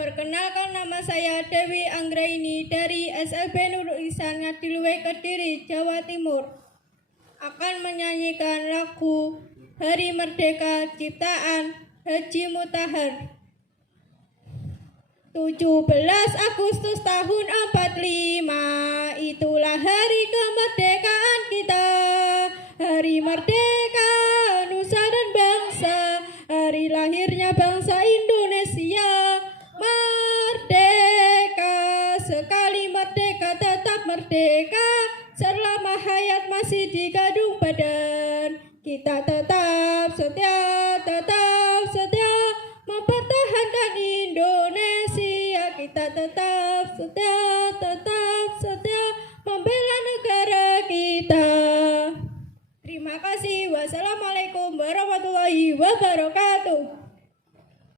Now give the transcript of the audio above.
Perkenalkan, nama saya Dewi Anggraini dari SLB Nurul Ihsan Ngadiluwe, Kediri, Jawa Timur. Akan menyanyikan lagu Hari Merdeka ciptaan Haji Mutahar. 17 Agustus tahun 45, itulah hari kemerdekaan kita. Hari merdeka nusa dan bangsa, hari lahirnya bangsa Indonesia. Merdeka, sekali merdeka tetap merdeka, selama hayat masih di gadung badan. Kita tetap setia mempertahankan Indonesia. Kita tetap setia membela negara kita. Terima kasih. Wassalamualaikum warahmatullahi wabarakatuh.